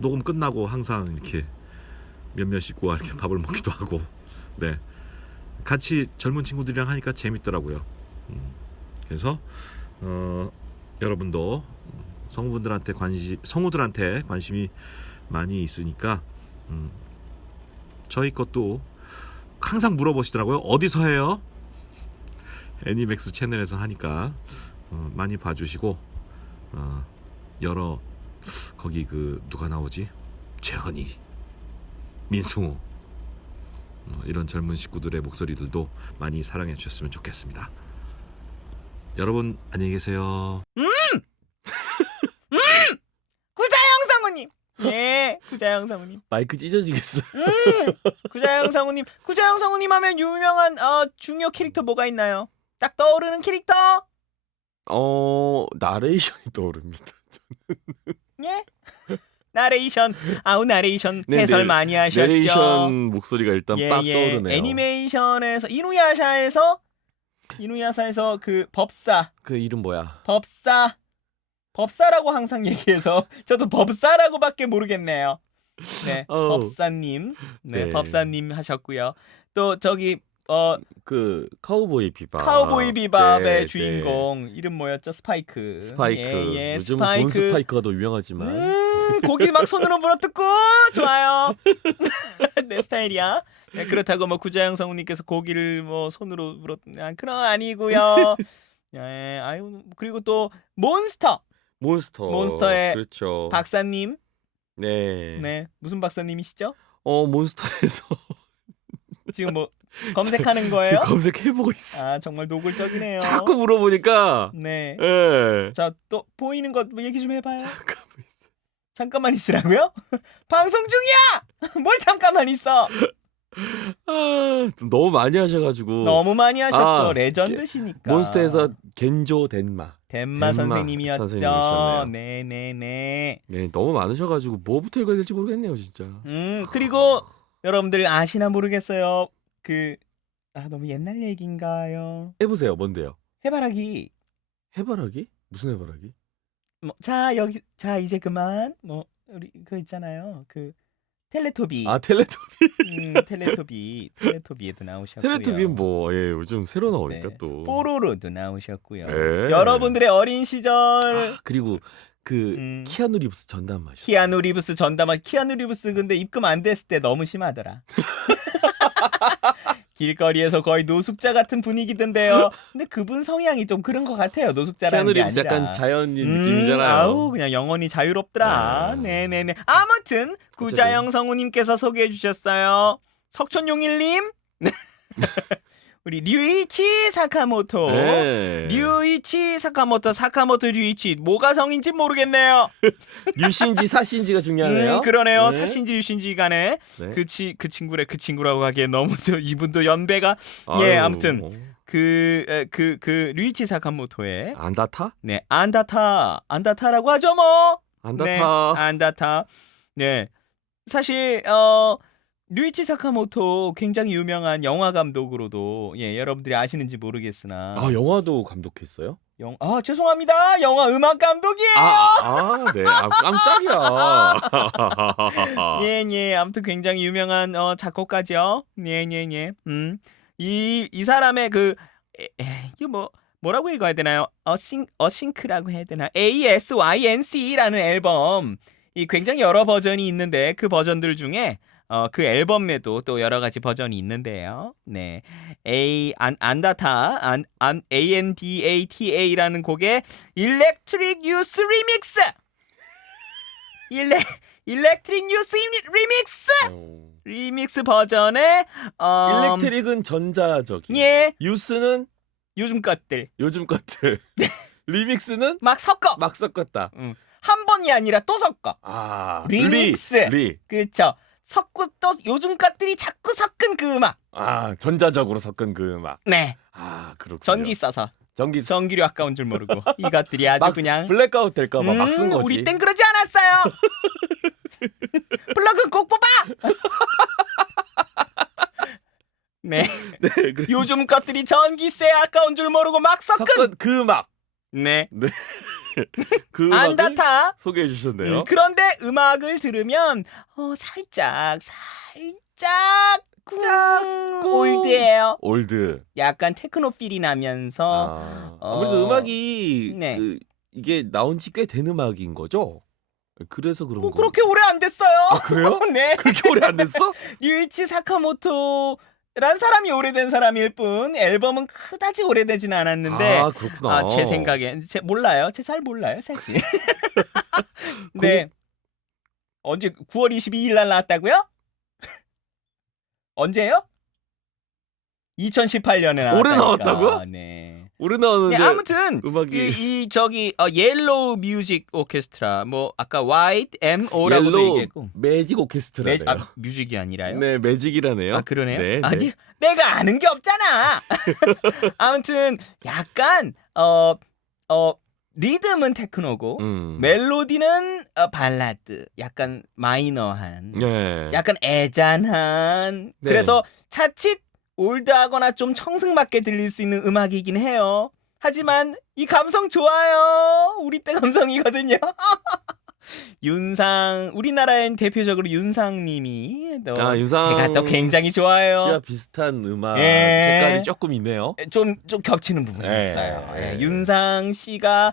녹음 끝나고 항상 이렇게 몇몇 식구와 이렇게 밥을 먹기도 하고, 네, 같이 젊은 친구들이랑 하니까 재밌더라고요. 그래서 여러분도 성우들한테 관심이 많이 있으니까 저희 것도 항상 물어보시더라고요. 어디서 해요? 애니맥스 채널에서 하니까 많이 봐주시고, 여러 거기 그 누가 나오지? 재헌이, 민승우, 이런 젊은 식구들의 목소리들도 많이 사랑해 주셨으면 좋겠습니다. 여러분 안녕히 계세요. 구자영 성우님. 네, 구자영 성우님. 마이크 찢어지겠어. 구자영 성우님. 구자영 성우님 하면 유명한 중요 캐릭터 뭐가 있나요? 딱 떠오르는 캐릭터? 나레이션이 떠오릅니다. 예? 나레이션. 아우 나레이션 네, 해설 많이 하셨죠. 내레이션 목소리가 일단 빡 떠오르네요. 애니메이션에서 이누야샤에서 그 법사. 그 이름 뭐야? 법사라고 항상 얘기해서 저도 법사라고밖에 모르겠네요. 네, 법사님. 네, 네. 법사님 하셨고요. 또 저기 그 카우보이 비밥. 카우보이 비밥의 네, 주인공 이름 뭐였죠? 스파이크. 스파이크. 예, 요즘 스파이크. 돈 스파이크가 더 유명하지만. 고기 막 손으로 물어뜯고 좋아요. 내 스타일이야. 네, 그렇다고 뭐 구자영 성우님께서 고기를 뭐 손으로 그런 아니고요. 예, 아유 그리고 또 몬스터의 그렇죠. 박사님. 네. 네, 무슨 박사님이시죠? 몬스터에서 지금 뭐 검색하는 거예요? 지금 검색해보고 있어. 아 정말 노골적이네요. 자꾸 물어보니까. 네. 예. 자 또 보이는 것 뭐 얘기 좀 해봐요. 잠깐만 있어. 잠깐만 있으라고요? 방송 중이야. 뭘 잠깐만 있어? 너무 많이 하셔가지고. 너무 많이 하셨죠. 아, 레전드시니까. 몬스터에서 겐조 덴마. 덴마 선생님이었죠. 선생님이셨네요. 네네네. 네, 너무 많으셔가지고 뭐부터 읽어야 될지 모르겠네요, 진짜. 그리고 여러분들 아시나 모르겠어요. 너무 옛날 얘기인가요? 해보세요, 뭔데요? 해바라기. 해바라기? 무슨 해바라기? 자 이제 그만. 뭐 우리 그 있잖아요. 그 텔레토비. 텔레토비에도 나오셨고요. 텔레토비는 뭐, 예, 요즘 새로 나오니까 네. 또. 뽀로로도 나오셨고요. 예. 여러분들의 어린 시절 그리고 키아누 리브스 전담 마셨어요. 키아누 리브스 근데 입금 안 됐을 때 너무 심하더라. 길거리에서 거의 노숙자 같은 분위기던데요. 근데 그분 성향이 좀 그런 것 같아요. 노숙자라는 키아누 게 리브스 아니라. 약간 자연인 느낌이잖아요. 아우 그냥 영혼이 자유롭더라. 네네네. 아무튼 구자영 성우님께서 소개해 주셨어요. 석촌용일님. 우리 류이치 사카모토. 네. 류이치 사카모토 류이치. 뭐가 성인지 모르겠네요. 류신지 사신지가 중요하네요. 그러네요. 네. 사신지 류신지 간에 네. 그 친구라고 하기에 너무 이분도 연배가 예, 아무튼 그 류이치 사카모토의 안다타? 네, 안다타라고 하죠, 뭐. 안다타. 네, 안다타. 네. 사실 류이치 사카모토 굉장히 유명한 영화 감독으로도 예, 여러분들이 아시는지 모르겠으나 영화도 감독했어요? 죄송합니다. 영화 음악 감독이에요. 네. 깜짝이야. 예. 아무튼 굉장히 유명한 작곡가죠. 예. 이 사람의 이거 뭐라고 읽어야 되나요? 어싱크라고 해야 되나? ASYNC라는 앨범. 이 굉장히 여러 버전이 있는데 그 버전들 중에 그 앨범에도 또 여러 가지 버전이 있는데요. 네. ANDATA라는 곡의 Electric Youth Remix. Electric Youth Remix. 리믹스 버전의 일렉트릭은 전자적인. 예. 유스는 요즘 것들. 요즘 것들. 리믹스는 막 섞어. 막 섞었다. 한 번이 아니라 또 섞어. 리믹스. 그렇죠. 섞고 또 요즘 것들이 자꾸 섞은 그 음악. 전자적으로 섞은 그 음악. 네. 그렇군요. 전기 써서. 전기료 아까운 줄 모르고 이것들이 아주 그냥 블랙아웃 될까봐 막 쓴 거지. 우리 땐 그러지 않았어요. 플러그 꼭 뽑아. 네. 요즘 것들이 전기세 아까운 줄 모르고 막 섞은 그 음악. 네. 그 음악을 안다타. 소개해 주셨네요. 그런데 음악을 들으면 살짝 올드예요. 올드. 약간 테크노 필이 나면서 아무래도 음악이 네. 이게 나온 지 꽤 된 음악인 거죠? 그래서 그런 뭐 거. 그렇게 오래 안 됐어요. 아, 그래요? 네. 그렇게 오래 안 됐어? 류이치 사카모토란 사람이 오래된 사람일 뿐 앨범은 그다지 오래되진 않았는데 아, 그렇구나. 제 생각엔 몰라요. 제 잘 몰라요, 사실. 네. 언제 9월 22일 날 나왔다고요? 언제요? 2018년에 나왔다니까. 올해 나왔다고요? 네. 올해 나왔는데 아무튼 음악이 옐로우 뮤직 오케스트라 뭐 아까 YMO라고도 옐로우 얘기했고 매직 오케스트라네요. 뮤직이 아니라요? 네, 매직이라네요. 아 그러네요. 네, 아니 네. 내가 아는 게 없잖아. 아무튼 약간 리듬은 테크노고 멜로디는 발라드, 약간 마이너한, 네. 약간 애잔한. 네. 그래서 차칫 올드하거나 좀 청승맞게 들릴 수 있는 음악이긴 해요. 하지만 이 감성 좋아요. 우리 때 감성이거든요. 윤상, 우리나라엔 대표적으로 윤상님이 윤상 제가 또 굉장히 좋아해요. 씨와 비슷한 음악 예. 색깔이 조금 있네요. 좀 겹치는 부분이 예. 있어요. 예. 윤상 씨가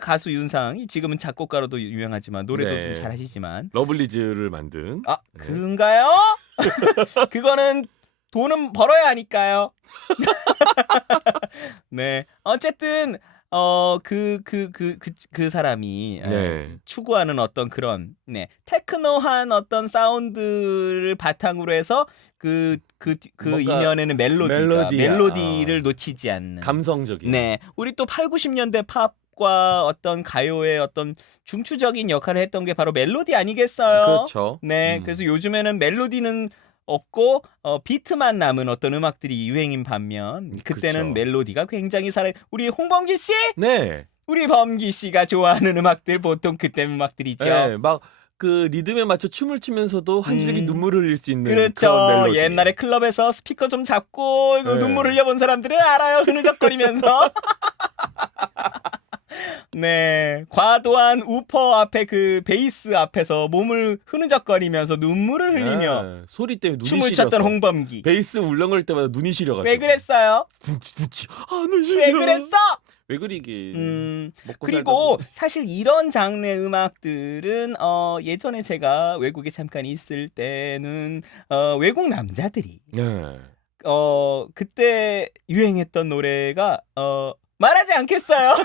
가수 윤상이 지금은 작곡가로도 유명하지만 노래도 네. 좀 잘하시지만 러블리즈를 만든. 네. 그런가요? 그거는 돈은 벌어야 하니까요. 네. 어쨌든 그 사람이 네. 추구하는 어떤 그런 테크노한 어떤 사운드를 바탕으로 해서 그 뭔가 이면에는 멜로디를 놓치지 않는 감성적인. 네. 우리 또 8, 90년대 팝과 어떤 가요의 어떤 중추적인 역할을 했던 게 바로 멜로디 아니겠어요? 그렇죠. 네. 그래서 요즘에는 멜로디는 없고 비트만 남은 어떤 음악들이 유행인 반면 그때는 그렇죠. 멜로디가 굉장히 우리 홍범기 씨? 네. 우리 범기 씨가 좋아하는 음악들 보통 그때 음악들이죠. 네, 막 그 리듬에 맞춰 춤을 추면서도 한 줄기 눈물을 흘릴 수 있는 그렇죠. 그런 멜로디. 옛날에 클럽에서 스피커 좀 잡고 네. 눈물 흘려본 사람들은 알아요. 흐느적거리면서. 네, 과도한 우퍼 앞에 그 베이스 앞에서 몸을 흐느적거리면서 눈물을 흘리며 네, 소리 때문에 눈이 춤을 시려서. 췄던 홍범기. 베이스 울렁거릴 때마다 눈이 시려가지고. 왜 그랬어요? 둥치. 눈 시려. 왜 그랬어? 왜 그리기. 먹고 그리고 살다 사실 이런 장르의 음악들은 예전에 제가 외국에 잠깐 있을 때는 외국 남자들이 네. 그때 유행했던 노래가 말하지 않겠어요.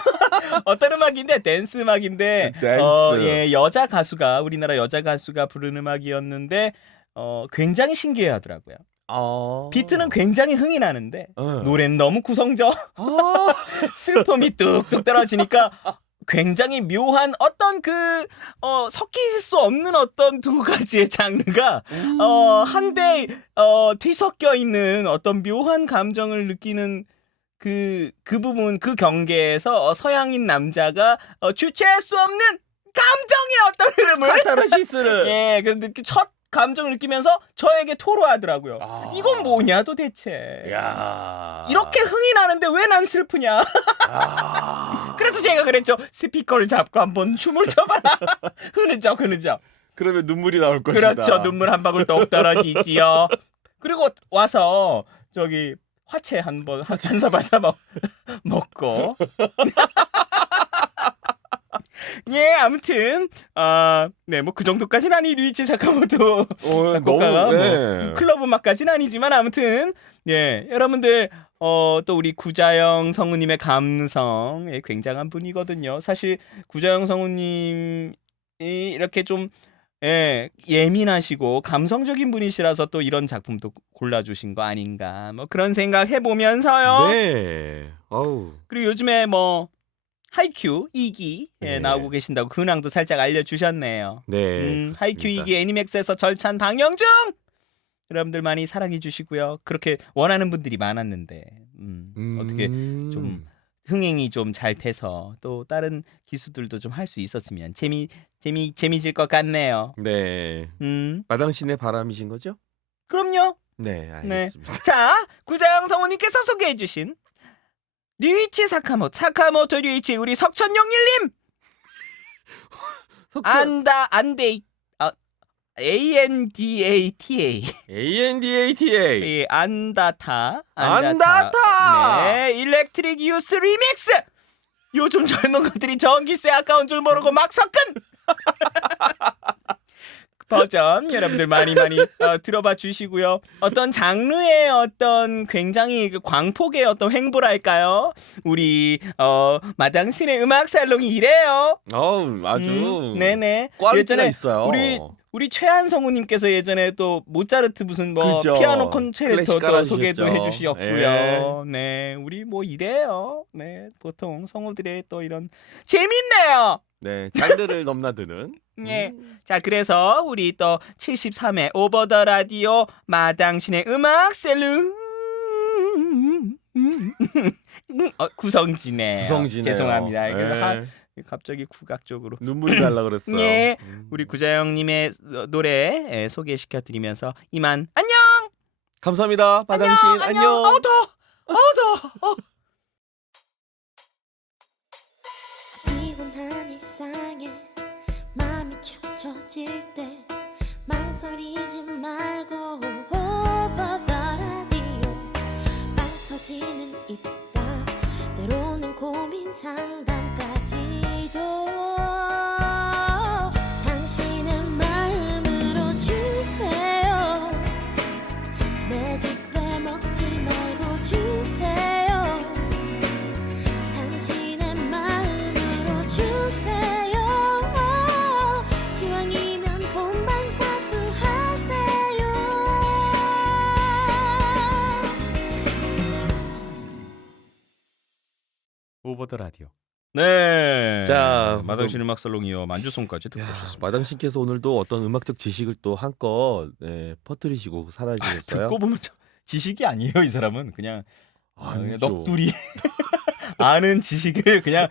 어떤 음악인데 댄스 음악인데 댄스. 여자 가수가 우리나라 여자 가수가 부른 음악이었는데 굉장히 신기해하더라고요. 비트는 굉장히 흥이 나는데 노래는 너무 구성져. 슬픔이 뚝뚝 떨어지니까 굉장히 묘한 어떤 섞일 수 없는 어떤 두 가지의 장르가 한데 뒤섞여 있는 어떤 묘한 감정을 느끼는 그 부분, 그 경계에서 서양인 남자가 주체할 수 없는 감정의 어떤 흐름을 카타르시스를. 예, 근데 첫 감정을 느끼면서 저에게 토로하더라고요. 이건 뭐냐 도대체. 야. 이렇게 흥이 나는데 왜 난 슬프냐. 그래서 제가 그랬죠. 스피커를 잡고 한번 춤을 춰봐라. 흐느적. 그러면 눈물이 나올 것이다. 그렇죠. 눈물 한 방울 똑 떨어지지요. 그리고 와서 저기 화채 한 사발 먹고. 예, 아무튼 네, 뭐 그 정도까지는 아니 류이치 사카모토 작곡가가 뭐 클럽 음악까지는 아니지만 아무튼 예, 여러분들 또 우리 구자영 성우님의 감성에 굉장한 분이거든요. 사실 구자영 성우님이 이렇게 좀 예민하시고 감성적인 분이시라서 또 이런 작품도 골라주신 거 아닌가 뭐 그런 생각 해보면서요. 네. 아우. 그리고 요즘에 뭐 하이큐 2기 네. 나오고 계신다고 근황도 살짝 알려주셨네요. 네. 하이큐 그렇습니다. 2기 애니맥스에서 절찬 방영 중! 여러분들 많이 사랑해 주시고요. 그렇게 원하는 분들이 많았는데 어떻게 좀 흥행이 좀 잘 돼서 또 다른 기수들도 좀 할 수 있었으면 재미질 것 같네요. 네. 마당신의 바람이신 거죠? 그럼요. 네, 알겠습니다. 자, 구자영 성우님께서 소개해 주신 류이치 사카모토 류이치 우리 석천용일님 안데이 ANDATA ANDATA. 예, 안다타. 안다타! 네, 일렉트릭 유스 리믹스. 요즘 젊은 것들이 전기세 아까운 줄 모르고 막 섞은 버전 여러분들 많이 들어봐 주시고요. 어떤 장르의 어떤 굉장히 그 광폭의 어떤 횡보랄까요? 우리 마당신의 음악 살롱이 이래요. 아주 네네. 퀄리티가 있어요. 우리 최한성우님께서 예전에 또 모차르트 무슨 뭐 그죠. 피아노 콘체르토 클래식 또 깔아주셨죠. 소개도 해주셨고요. 네, 우리 뭐 이래요. 네, 보통 성우들의 또 이런 재밌네요. 네, 장르를 넘나드는. 예. 자, 그래서 우리 또 73회 오버 더 라디오 마당신의 음악 셀룸 구성지네. 구성지네요. 죄송합니다. 네. 갑자기 국악적으로. 눈물이 날라 그랬어요. 예. 우리 구자영님의 노래 소개시켜드리면서 이만 안녕. 감사합니다. 마당신 안녕. 아우 더워. 피곤한 일상에 마음이 축 처질 때 망설이지 말고 over the radio 빵 터지는 입담 때로는 고민 상담까지도 당신의 마음으로 주세요 매주 빼먹지 말고 주세요 당신의 마음으로 주세요 기왕이면 본방사수하세요 오버 더 라디오. 네. 자, 마당신 음악 살롱 이어 만주송까지 듣고 야, 오셨습니다. 마당신께서 오늘도 어떤 음악적 지식을 또 한껏 퍼뜨리시고 사라지셨어요. 듣고 보면 지식이 아니에요. 이 사람은 그냥 아니죠. 넋두리 아는 지식을 그냥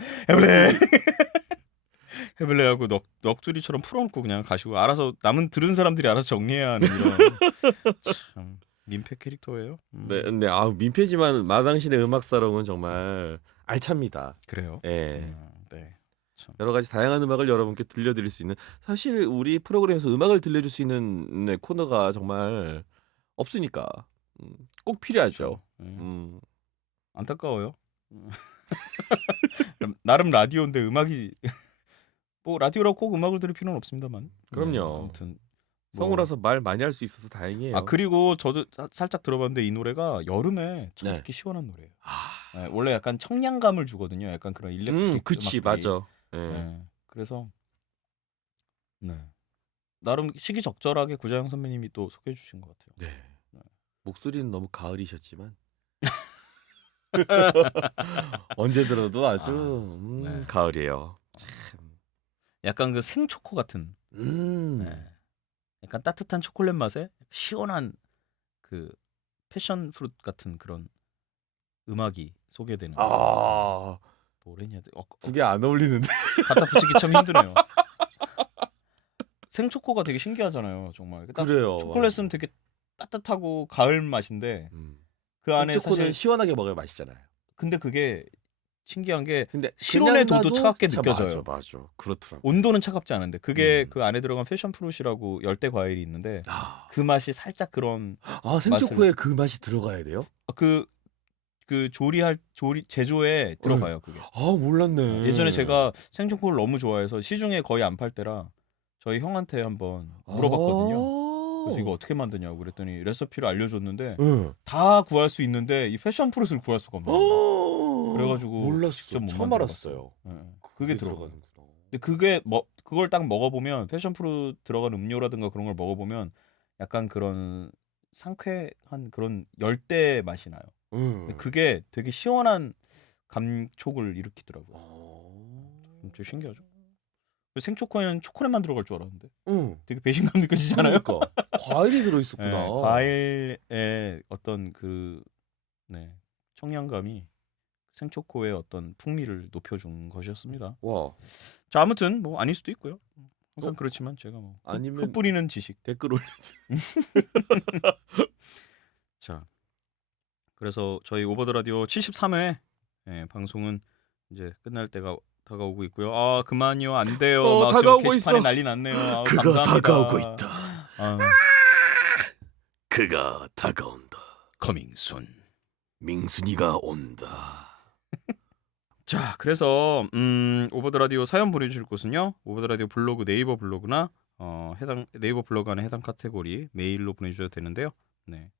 해블레 하고 넋두리처럼 풀어놓고 그냥 가시고 알아서 남은 들은 사람들이 알아서 정리해야 하는 이런 참 민폐 캐릭터예요. 네, 근데 민폐지만 마당신의 음악 사롱은 정말 알찹니다. 그래요. 예. 네. 참. 여러 가지 다양한 음악을 여러분께 들려드릴 수 있는 사실 우리 프로그램에서 음악을 들려줄 수 있는 코너가 정말 없으니까 꼭 필요하죠. 안타까워요. 나름 라디오인데 음악이 뭐 라디오라고 꼭 음악을 들을 필요는 없습니다만. 그럼요. 아무튼 성우라서 말 많이 할 수 있어서 다행이에요. 그리고 저도 살짝 들어봤는데 이 노래가 여름에 참 네. 듣기 시원한 노래예요. 네, 원래 약간 청량감을 주거든요. 약간 그런 일렉트릭 그치 음악들이. 맞아. 예. 네, 그래서 네 나름 시기적절하게 구자영 선배님이 또 소개해 주신 것 같아요. 네. 목소리는 너무 가을이셨지만 언제 들어도 아주 네. 가을이에요. 약간 그 생초코 같은 네. 약간 따뜻한 초콜릿 맛에 시원한 그 패션 프루트 같은 그런 음악이 소개되는 뭐래냐 그게 안 어울리는데. 갖다 붙이기 참 힘드네요. 생초코가 되게 신기하잖아요, 정말. 그래요. 초콜릿은 되게 따뜻하고 가을 맛인데 그 안에 초코는 사실 시원하게 먹어야 맛있잖아요. 근데 그게 신기한 게 근데 실온의 그냥 도도 놔도 차갑게 진짜 느껴져요. 맞아. 그렇더라고. 온도는 차갑지 않은데 그게 음. 그 안에 들어간 패션 프루시라고 열대 과일이 있는데 그 맛이 살짝 그런 생초코에 그 맛이 들어가야 돼요? 그 제조에 들어가요, 그게. 몰랐네. 예전에 제가 생초코를 너무 좋아해서 시중에 거의 안 팔 때라 저희 형한테 한번 물어봤거든요. 그래서 이거 어떻게 만드냐고 그랬더니 레시피를 알려줬는데 다 구할 수 있는데 이 패션 프루트를 구할 수가 없는 거예요. 그래가지고 몰랐어. 직접 못 처음 만들어봤어요. 알았어요. 네, 그게 들어가요. 들어가는구나. 근데 그걸 딱 먹어보면 패션 프루트 들어간 음료라든가 그런 걸 먹어보면 약간 그런 상쾌한 그런 열대 맛이 나요. 근데 그게 되게 시원한 감촉을 일으키더라고요. 되게 신기하죠. 생초코에는 초콜릿만 들어갈 줄 알았는데 되게 배신감 느껴지잖아요. 그러니까 과일이 들어있었구나. 네, 과일의 어떤 청량감이 생초코의 어떤 풍미를 높여준 것이었습니다. 와. 자, 아무튼 뭐 아닐 수도 있고요. 항상 그렇지만 제가 뭐 아니면 흩뿌리는 지식. 댓글 올려지. 자, 그래서 저희 오버 더 라디오 73회 예, 방송은 이제 끝날 때가 다가오고 있고요. 아 그만요, 안 돼요. 막 다가오고 지금 게시판에 있어. 난리 났네요. 아, 그가 감사합니다. 다가오고 있다. 아, 그가 다가온다. 커밍순. 민순이가 온다. 자, 그래서 오버 더 라디오 사연 보내주실 곳은요. 오버 더 라디오 블로그 네이버 블로그나 해당 네이버 블로그 안에 해당 카테고리 메일로 보내주셔도 되는데요. 네,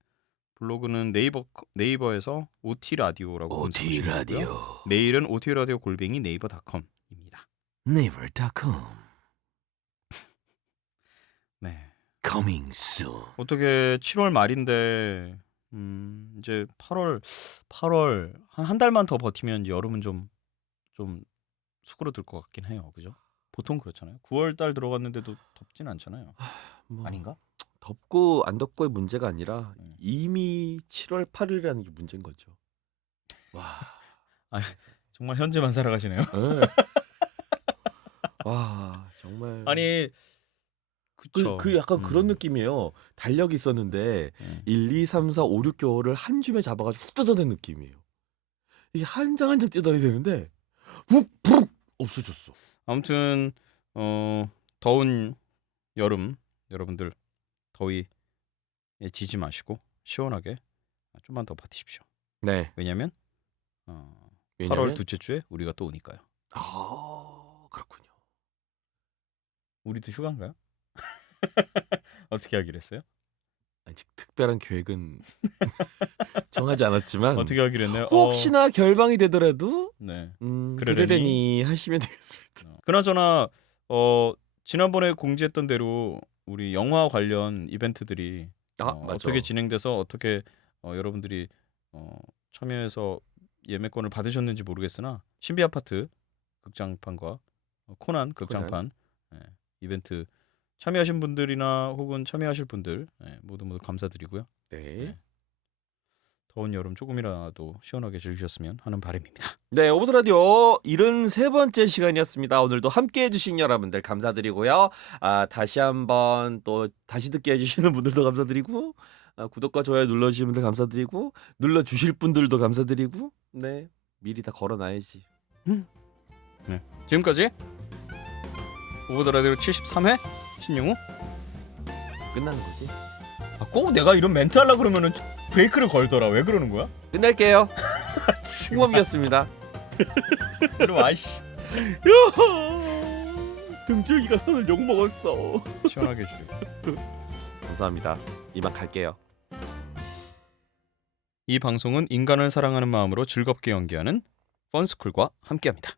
블로그는 네이버에서 OT 라디오라고 OT 검색하시면 되고요. 라디오. 메일은 OT라디오 @naver.com입니다. Naver.com. 네, Coming soon. 어떻게 7월 말인데 이제 8월 한 달만 더 버티면 이제 여름은 좀 수그러들 것 같긴 해요. 그죠? 보통 그렇잖아요. 9월 달 들어갔는데도 덥진 않잖아요. 뭐 아닌가? 덥고 안 덥고의 문제가 아니라 음. 이미 7월 8일이라는 게 문제인 거죠. 와. 아, 정말 현재만 살아가시네요. 네. 와 정말. 아니 그쵸. 그 약간 그런 느낌이에요. 달력이 있었는데 1, 2, 3, 4, 5, 6개월을 한 줌에 잡아가지고 훅 뜯어낸 느낌이에요. 이게 한 장 한 장 뜯어야 되는데 훅 없어졌어. 아무튼 더운 여름 여러분들 더위에 지지 마시고 시원하게 좀만 더 버티십시오. 네. 왜냐면 8월 둘째 주에 우리가 또 오니까요. 그렇군요. 우리도 휴가인가요? 어떻게 하기로 했어요? 아직 특별한 계획은 정하지 않았지만 어떻게 하기로 했나요? 혹시나 결방이 되더라도 네. 그러려니 하시면 되겠습니다. 그나저나 지난번에 공지했던 대로 우리 영화 관련 이벤트들이 맞아. 어떻게 진행돼서 어떻게 여러분들이 참여해서 예매권을 받으셨는지 모르겠으나 신비 아파트 극장판과 코난 극장판 이벤트 참여하신 분들이나 혹은 참여하실 분들 모두 감사드리고요. 네. 더운 여름 조금이라도 시원하게 즐기셨으면 하는 바람입니다. 네, 오버드 라디오 73번째 시간이었습니다. 오늘도 함께 해주신 여러분들 감사드리고요. 다시 한번 또 다시 듣게 해주시는 분들도 감사드리고 구독과 좋아요 눌러주신 분들 감사드리고 눌러주실 분들도 감사드리고 네 미리 다 걸어놔야지. 네, 지금까지 오버더 라디오 73회 신용우 끝나는 거지. 꼭 내가 이런 멘트 하려고 그러면은 브레이크를 걸더라. 왜 그러는 거야? 끝낼게요. 홍범이었습니다. 그럼 아이씨 등줄기가 손을 욕 먹었어. 시원하게 해주려. 감사합니다. 이만 갈게요. 이 방송은 인간을 사랑하는 마음으로 즐겁게 연기하는 펀스쿨과 함께합니다.